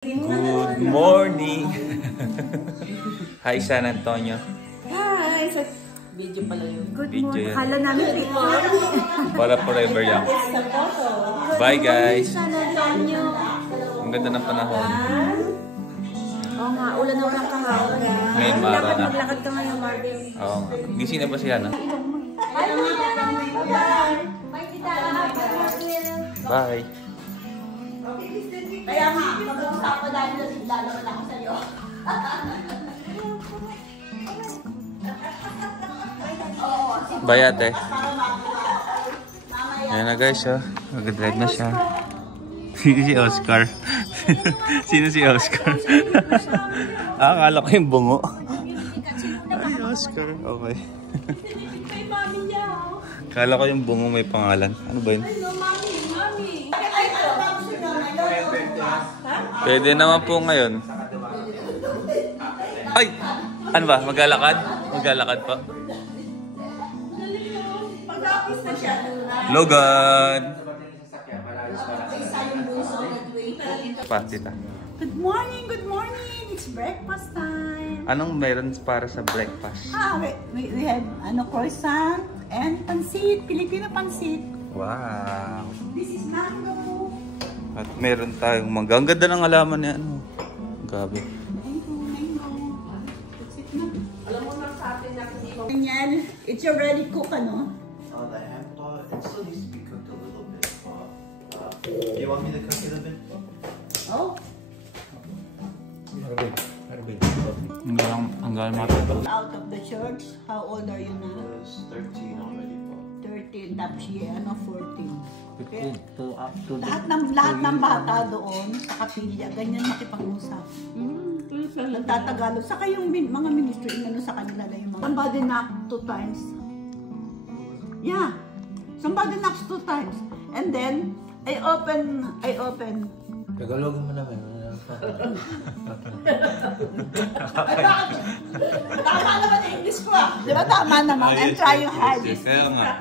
Good morning! Hi, San Antonio. Hi! Sa video pala yun. Good Video morning. yan. Kala namin picture. Para forever young. Sa photo. Bye, guys! San Antonio. Ang ganda ng panahon. Oo nga, ulan na ulan kahapon. Ngayon, mara na. Maglakad ka ngayon, Marvin. Oo nga. Gising na ba siya, no? Bye! Kaya nga, mag-uusapan dahil lalaman ako sa'yo. Bye, ate. Ayan na, guys, oh. Mag-drive na siya. Sino si Oscar? Sino si Oscar? Akala ko yung bungo. Ay, Oscar. Okay. Akala ko yung bungo may pangalan. Ano ba yun? Pwede naman po ngayon. Ay! Ano ba? Maglalakad? Maglalakad po. Logan! Pa, tita. Good morning, good morning. It's breakfast time. Anong meron para sa breakfast? We have croissant and pansit, Filipino pansit. Wow! This is mango. At meron tayong mangga. Ang ganda ng halaman niya. Ano? Gabi. Mango. That's it na. Alam mo lang sa atin na hindi mo... Ganyan, it's already cooked, ano? The ham pot, it still needs to be cooked a little bit. Do you want me to cook it a bit? Oh, Ang galang matataw. out of the church. How old are you I now? was 13 already. 13, tapos siya, 14. Okay. To Lahat ng bata doon sa kapilya, ganyan makipag-usap. Nagtatagalog. Saka yung mga ministry, sa kanila na yung mga... Somebody knocked 2 times. Yeah. Somebody knocks 2 times. And then, I open. Tagalogin mo naman. Tama naman yung English ko ah. Di ba tama naman? I'm trying hard. Kaya nga.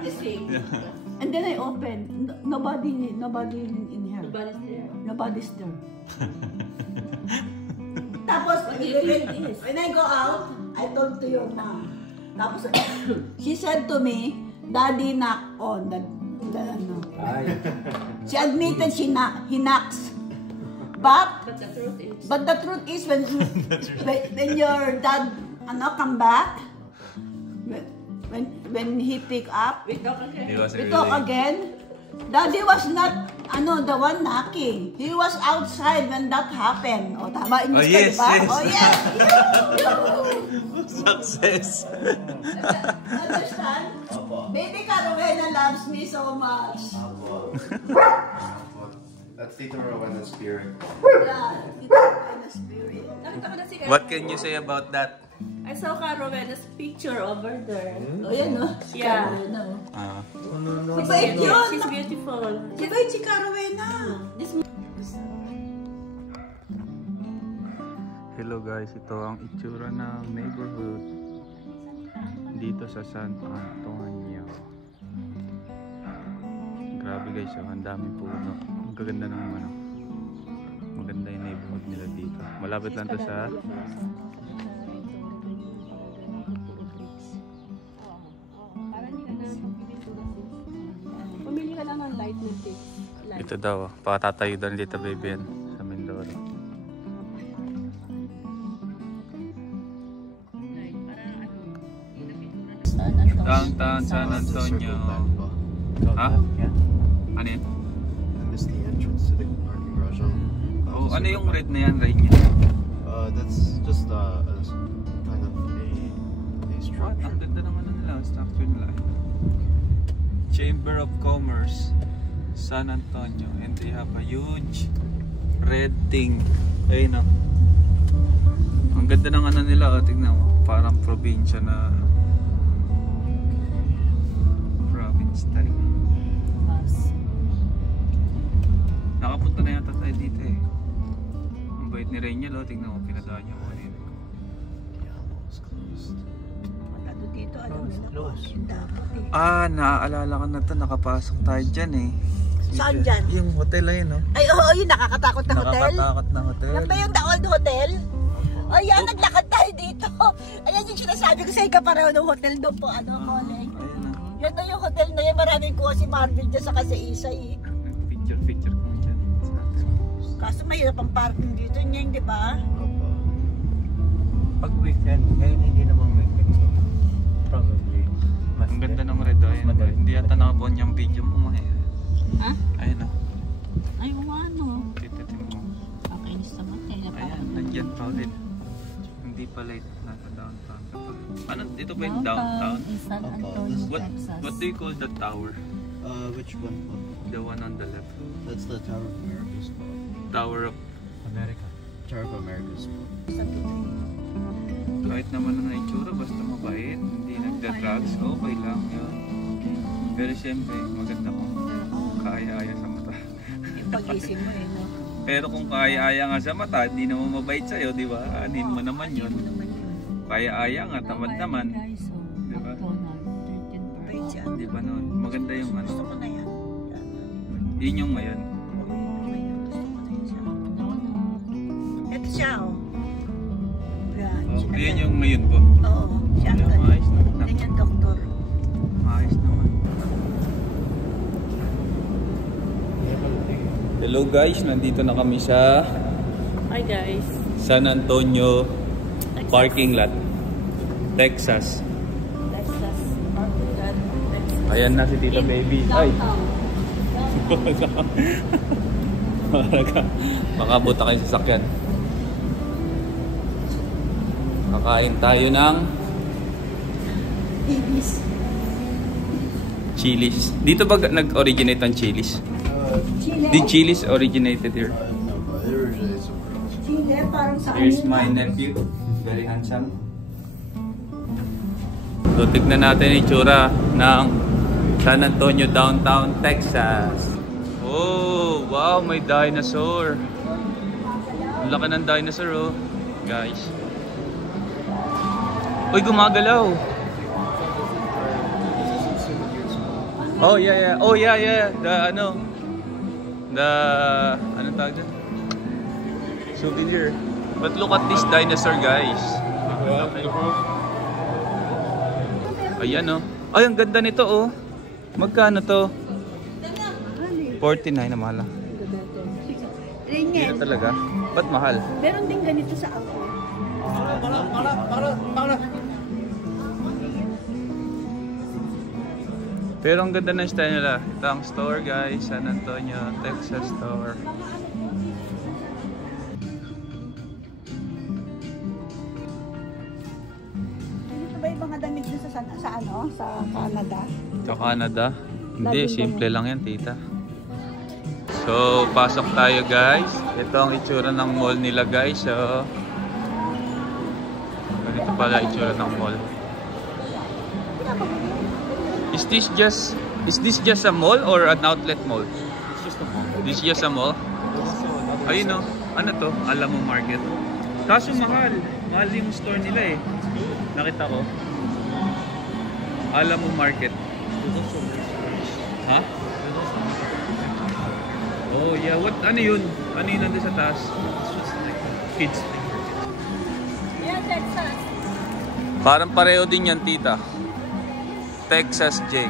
And then I open. Nobody in here. Nobody's there. Nobody's there. Tapos, when I go out, I told to your mom. Tapos, she said to me, Daddy knock on. Ano. She admitted he knocks. But the truth is when your dad come back, when he pick up, We talk again. we talk again. Daddy was not the one knocking. He was outside when that happened. O tama English ka, yes, diba? yes. Oh yes. Success! Understand? Baby Caruena loves me so much. That's Tito Rowena's spirit. Yeah, it's in the spirit. Nakita ko na si What can you say about that? I saw Rowena's picture over there. Oh yan no. Si Yeah. Caruena. Ah. Si Bait yun. She's beautiful. Si Bait si Caruena. Hello guys, ito ang itsura ng neighborhood dito sa San Antonio. Grabe guys, ang daming puno. Ang gaganda ng maganda yung neighborhood nila dito. Malapit lang to sa Pumili ka lang ng light na cake. ito daw, patatayo doon dito baby yan sa Mindoro. Downtown San Antonio. Ha? Ano yan? And this is the entrance to the parking garage. Oh, ano yung red na yan, Rain yan? That's just kind of a What? structure. Ang ganda naman na nila, structure nila. Chamber of Commerce, San Antonio, and they have a huge red thing. Ayun o. Ang ganda ng ano nila, oh, tignan mo. Parang probinsya na province style. Nakapunta na yata tayo dito eh. Ang bait ni Rainiel, oh, tignan mo, pinadaan niya mo rin. Yeah, it's closed. Ano dito, alam nila Close. dapat eh. Ah, naaalala ko na to, nakapasok tayo dyan eh. Saan dyan? Yung hotel ayun, no? Ay, oo, yung nakakatakot na hotel. Nakakatakot na hotel. Yan ba yung The Old Hotel? O yan, naglakad tayo dito. Ayan yung sinasabi ko sa ikapareho ng hotel doon po, ano, Moleng. Ayun na. Yan na yung hotel na yan, maraming kuha si Marvin dyan sa Isay. Picture kami dyan. Kaso mahirap ang parking dito niya, di ba? Pag weekend, ngayon hindi naman weekend, so probably mas Ang ganda ng red ayun. madali. Hindi yata nakapon yung video mo. Ha? Ayun, no? Ay, ano. Tititin mo. Kakainis naman. Kaya Ayan, nandiyan pa ulit. Hindi pa late. Nasa downtown ka pa. Ano, ito ba yung downtown? San Antonio, Texas. What do you call that tower? Which one? The one on the left. That's the Tower of America spot. Tower of... America. Tower of America spot. Kahit naman ang itsura, basta mabait. Hindi nagda-drugs, okay lang yun. Pero siyempre, maganda kung kaya-aya sa mata. Yung pag-isip mo no? Pero kung kaya-aya nga sa mata, hindi naman mabait sa'yo, di ba? Anin mo naman yun. Kaya-aya nga, tamad naman. Di ba? Bait siya. Di ba nun? Maganda yung ano. Gusto ko na yan. Yun yung ngayon. Gusto ko na yan siya. Ito siya, oh. Yan. Oh, yun yung ngayon po. Oo, siya. Maayos naman. Yan yung doktor. Maayos naman. Hello guys, nandito na kami sa Hi guys. San Antonio parking lot, Texas. Texas. Texas. Ayan na si Tita Baby. Ay! Makabuta kayo sa sakyan. Kakain tayo ng Babies. Chili's. Dito ba nag-originate ang Chili's? Chile. Did Chili's originated here? No, but it originates somewhere else. Chile, parang sa Here's my nephew. Very handsome. So, tignan natin yung itsura ng San Antonio, downtown, Texas. Oh, wow, may dinosaur. Ang laki ng dinosaur, oh. Guys. Uy, gumagalaw. Oh, yeah. Oh, yeah. Anong tawag dyan? Souvenir. But look at this dinosaur, guys. Ayan, oh. Ay, ang ganda nito, oh. Magkano to? 49 na mahal. Hindi na talaga. Ba't mahal? Meron din ganito sa ako. Pero ang ganda ng style nila. Ito ang store, guys. San Antonio, Texas store. Dito ba yung mga damit nyo sa Canada? Sa Canada? Hindi, simple lang yan, tita. So, pasok tayo, guys. Ito ang itsura ng mall nila, guys. So, ganito pala itsura ng mall. Is this just a mall or an outlet mall? It's just a mall. This is just a mall? Ayun, no? Ano to? Alamo Market. Kaso mahal. Mahal yung store nila eh. Nakita ko. Alamo Market. Ha? Oh yeah, ano yun? Ano yun nandun sa taas? Kids. Yeah, Texas. Parang pareho din yan, tita. Texas Jake.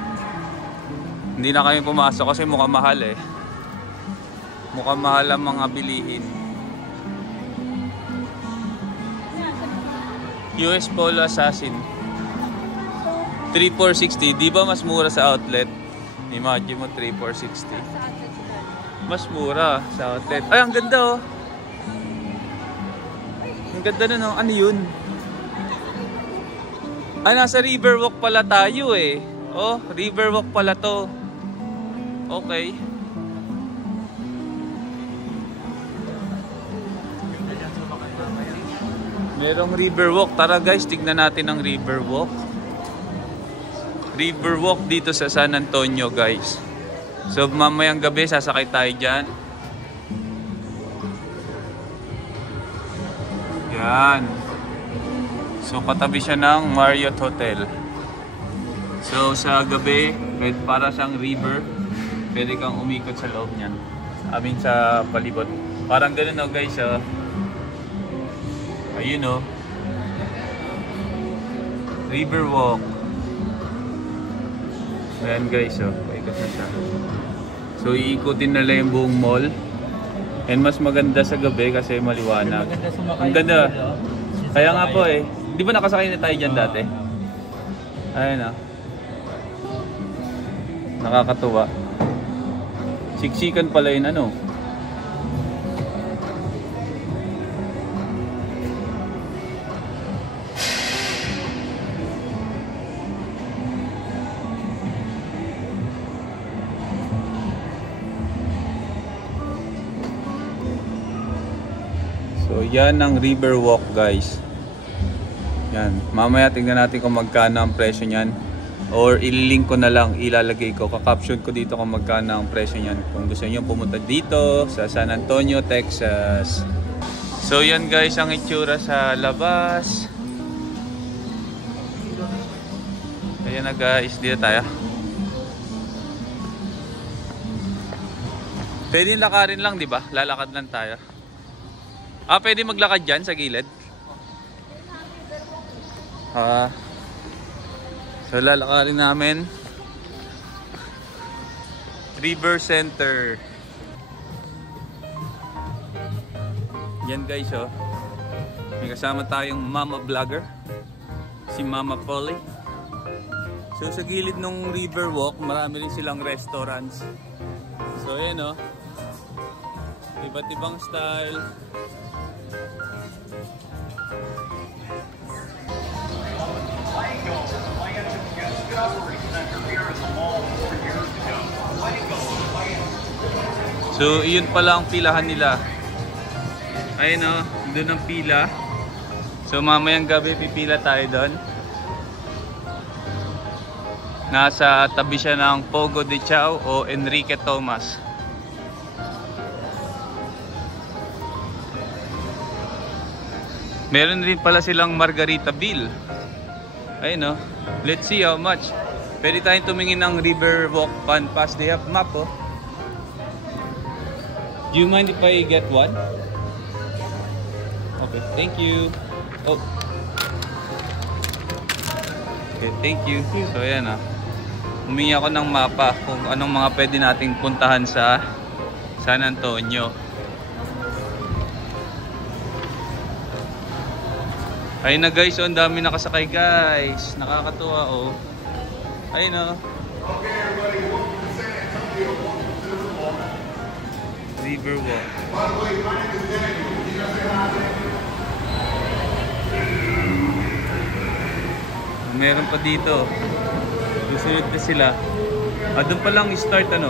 Hindi na kami pumasok kasi mukhang mahal eh. Mukhang mahal ang mga bilihin. US Polo Assassin. 3,460. Di ba mas mura sa outlet? Imagine mo 3,460. Mas mura sa outlet. Ay, ang ganda oh. Ang ganda na no. Ano yun? Ay, nasa Riverwalk pala tayo eh. Oh, Riverwalk pala to. Okay. Merong Riverwalk. Tara guys, tignan natin ang Riverwalk. Riverwalk dito sa San Antonio, guys. So, mamayang gabi, sasakay tayo dyan. Yan. So, katabi siya ng Marriott Hotel. So, sa gabi, para siyang river. pwede kang umikot sa loob niyan. Sa palibot. Parang ganun o guys. Ayun o. Riverwalk. Ayan guys paikot na siya. So iikutin na lang yung buong mall. And mas maganda sa gabi kasi maliwanag. Ang ganda. Kaya nga po di ba nakasakay na tayo dyan dati? Ayun nakakatuwa. Siksikan pala yun So yan ang Riverwalk guys. Yan. Mamaya tingnan natin kung magkano ang presyo niyan. Or ililink ko na lang, ilalagay ko. Kakaption ko dito kung magkano ang presyo niyan. Kung gusto niyo pumunta dito sa San Antonio, Texas. So yan guys ang itsura sa labas. Ayan na guys, dito tayo. Pwede lakarin lang, di ba? Lalakad lang tayo. Pwede maglakad dyan sa gilid? So lalakarin namin River Center. Yan guys may kasama tayong mama vlogger, si Mama Polly. So sa gilid ng Riverwalk marami rin silang restaurants. So yan iba't ibang style. So iyon pala ang pilahan nila. Ayun doon ang pila. So mamayang gabi pipila tayo doon. Nasa tabi siya ng Pogo de Chao o Enrique Thomas. Meron rin pala silang Margaritaville. Ayun let's see how much. Pwede tayong tumingin ng Riverwalk Fun Pass. They have map Do you mind if I get one? Okay, thank you. Okay, thank you. So ayan humingi ako ng mapa kung anong mga pwede nating puntahan sa San Antonio. Ayun na guys, ang dami nakasakay guys. Nakakatuwa Ayun Okay everybody, welcome to San Antonio. Welcome to the Riverwalk. By the way, my name is Daniel. You guys say hi. Meron pa dito. Susunod na sila. Doon pa lang start Ayan.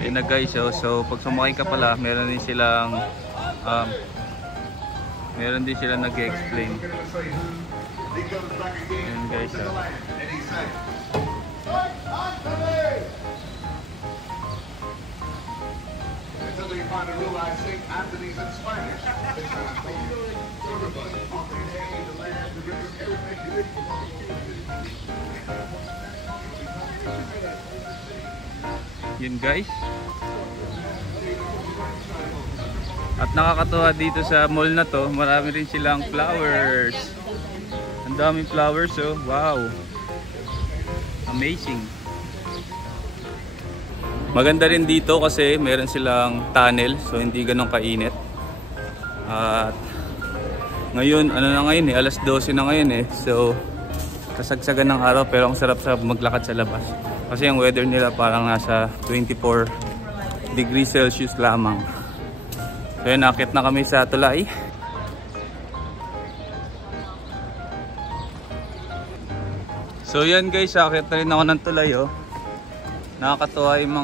Ayun na guys, so pag sumakay ka pala, meron din silang nag-explain. Ayun guys, until you find a real life St. Anthony's in Spanish. Yun guys. At nakakatuwa dito sa mall na to, marami rin silang flowers. Ang daming flowers wow. Amazing. Maganda rin dito kasi meron silang tunnel, so hindi ganun kainit. At ngayon, alas 12 na ngayon So kasagsagan ng araw pero ang sarap sa maglakad sa labas. Kasi ang weather nila parang nasa 24 degrees Celsius lamang. So yun, nakit na kami sa tulay. So yan guys, akit na rin ako ng tulay oh. Nakakatuwa yung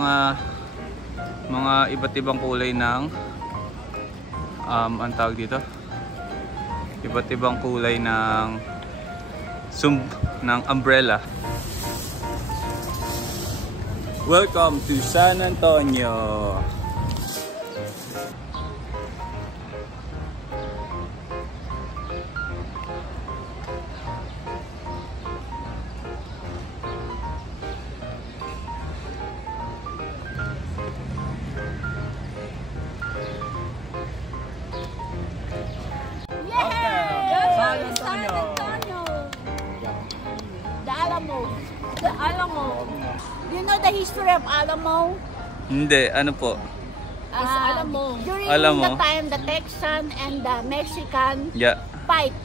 mga iba't ibang kulay ng ang tawag dito, iba't ibang kulay ng ng umbrella. Welcome to San Antonio. The Alamo. Do you know the history of Alamo? Hindi, ano po? Alamo. During Alamo. the time the Texan and the Mexican fight.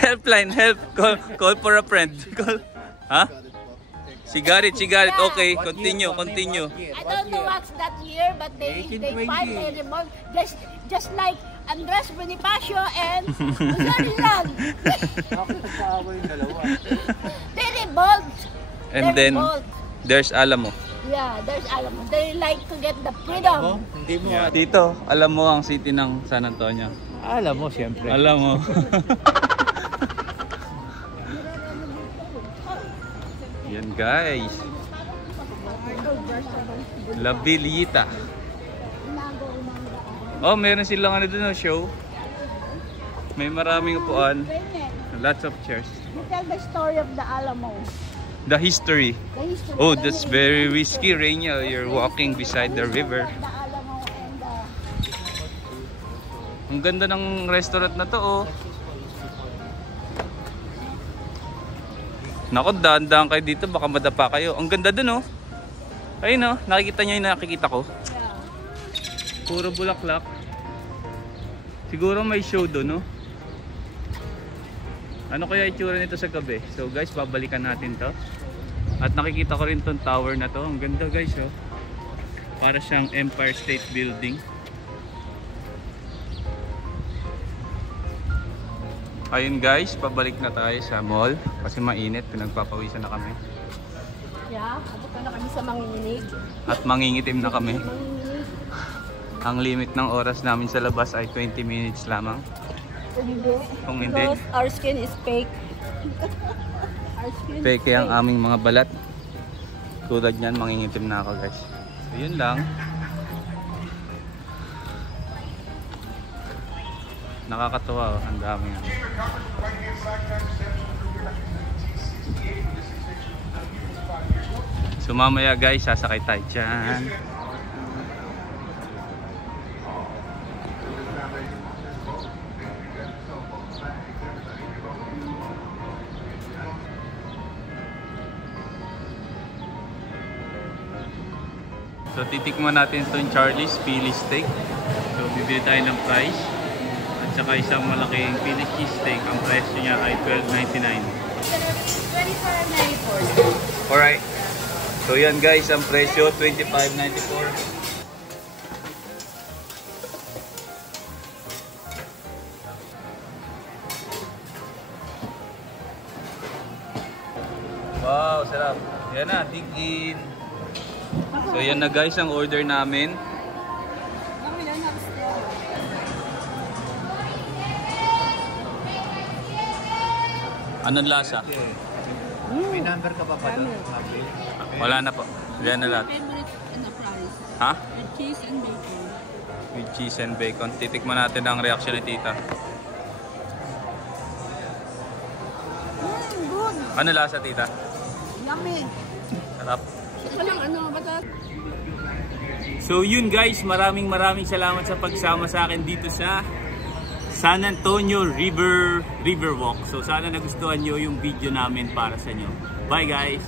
Helpline, help. Call for a friend. Call. Huh? She got it. Okay, continue. I don't know what's that year, but they fight anymore. Just like Andres Bonifacio and Rizal. They revolt. And then there's Alamo. Yeah, there's Alamo. They like to get the freedom. Hindi mo. Yeah. Dito, alam mo ang city ng San Antonio. Alam mo, siyempre. Alam mo. Yan guys. La Villita. Oh, meron silang ano doon, show. May maraming upuan. Lots of chairs. You tell the story of the Alamo. The history. The history. Oh, that's very risky, Reina. You're walking beside the river. The Alamo and the... Ang ganda ng restaurant na to, oh. Naku, dahan-dahan kayo dito, baka madapa kayo. Ang ganda dun, oh. Ayun, oh. Nakikita nyo yung nakikita ko. Puro bulaklak. Siguro may show dun, oh. Ano kaya itsura nito sa gabi? So guys, babalikan natin to. At nakikita ko rin tong tower na to. Ang ganda guys, oh. Para siyang Empire State Building. Ayun guys, pabalik na tayo sa mall. Kasi mainit, pinagpapawisan na kami. Yeah, abot na kami sa manginginig. At mangingitim na kami. Ang limit ng oras namin sa labas ay 20 minutes lamang. Kung hindi, Because our skin is fake. Our skin peke ang aming mga balat. Tulad niyan, mangingitim na ako guys. So yun lang. Nakakatuwa, oh. Ang dami yan. So mamaya guys, sasakay tayo dyan. So titikman natin itong Charlie's Philly Steak. So bibili tayo ng price. At saka isang malaking Philly cheesesteak. Ang presyo niya ay $12.99. 24.94. Alright. So yan guys, ang presyo $25.94. Wow, sarap. Yan na, dig in. So yan na guys ang order namin. Anong lasa? May number ka pa doon? Wala na po. Yan na lahat. Favorite fries. Ha? With cheese and bacon. With cheese and bacon. Titikman natin ang reaction ni tita. good. Ano lasa tita? Yummy. Sarap. Walang ano, bata. So yun guys, maraming salamat sa pagsama sa akin dito sa San Antonio River Walk. So sana nagustuhan nyo yung video namin para sa inyo. Bye guys!